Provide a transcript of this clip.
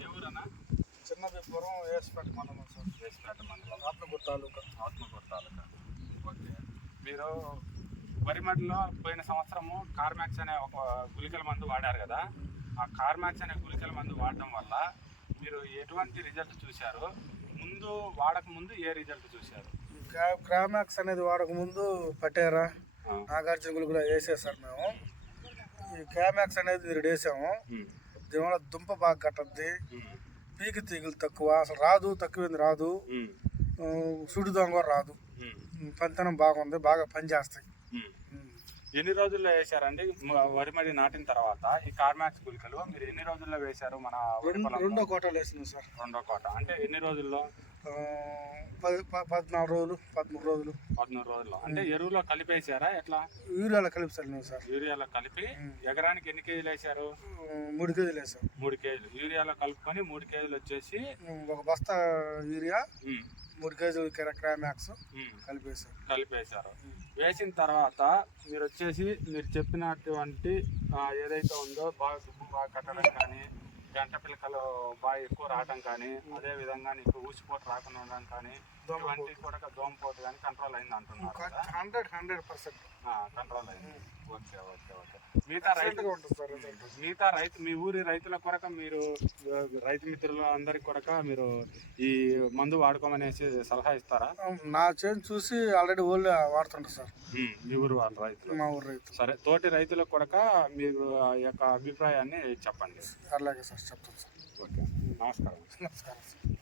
చిన్న విపురం ఏసుపేట మండలం సార్. ఏసుపేట మండలం ఆత్మకూరు తాలూకా. ఆత్మకూరు తాలూకా. ఓకే. మీరు వరిమడిలో పోయిన సంవత్సరము కార్మాక్స్ అనే ఒక గుళికల మందు వాడారు కదా. ఆ కార్మాక్స్ అనే గుళికల మందు వాడడం వల్ల మీరు ఎటువంటి రిజల్ట్ చూశారు? ముందు వాడక ముందు ఏ రిజల్ట్ చూశారు? క్రామాక్స్ అనేది వాడక ముందు పట్టారా? నాగార్జున కూడా వేసేసారు మేము. ఈ క్రామాక్స్ అనేది మీరు వేసాము. దీనివల్ల దుంప బాగా కట్టద్ది. పీకి తీగలు తక్కువ. అసలు రాదు తక్కువైంది రాదు. సుడి దొంగ రాదు. పంతనం బాగుంది బాగా పనిచేస్తాయి. ఎన్ని రోజుల్లో వేశారండి? వరి మడి నాటిన తర్వాత ఈ కార్మాక్స్ గుళికలు మీరు ఎన్ని రోజుల్లో వేశారు మన రెండు- కోటలు వేసినాం సార్. రెండో కోట. అంటే ఎన్ని రోజుల్లో? పది పద్నాలుగు రోజులు పదమూడు రోజులు. పదమూడు రోజుల్లో అంటే ఎరువులో కలిపేసారా ఎట్లా? యూరియాలో కలిపి చల్లినాం సార్. యూరియాలో కలిపి ఎకరానికి ఎన్ని కేజీలు వేశారు? ఆ, మూడు కేజీలు వేసాం మూడు కేజీలు. యూరియాలో కలుపుకొని మూడు కేజీలు వచ్చేసి ఒక బస్తా యూరియా మూడు కేజీలు క్రామాక్స్ ఉమ్, కలిపేసాం కలిపేశారు. వేసిన తర్వాత మీరు వచ్చేసి మీరు చెప్పినటువంటి ఏదైతే ఉందో బాగా దుమ్ము బాగా కట్టడం కానీ గంట పిల్లకలు బాగా ఎక్కువ రావడం కానీ అదే విధంగా నీకు ఊసిపోటు రాకుండా ఉండడం కానీ ఇవన్నీ కూడా దోమపోటు కానీ కంట్రోల్ అయింది అంటున్నారు హండ్రెడ్ హండ్రెడ్ పర్సెంట్ కంట్రోల్ అయింది. Okay okay okay. మిగతా రైతు మిగతా రైతు మీ ఊరి రైతుల కొరక మీరు రైతు మిత్రుల అందరికి కొరక మీరు ఈ మందు వాడుకోమనేసి సలహా ఇస్తారా? నా చేను చూసి ఆల్రెడీ ఓళ్ళు వాడుతుంటారు సార్. మీ ఊరు వాళ్ళ రైతులు. మా ఊరు రైతు సరే తోటి రైతులకు కొరక మీరు ఆ యొక్క అభిప్రాయాన్ని చెప్పండి. అలాగే సార్. చెప్తాను సార్. ఓకే. నమస్కారం. నమస్కారం సార్.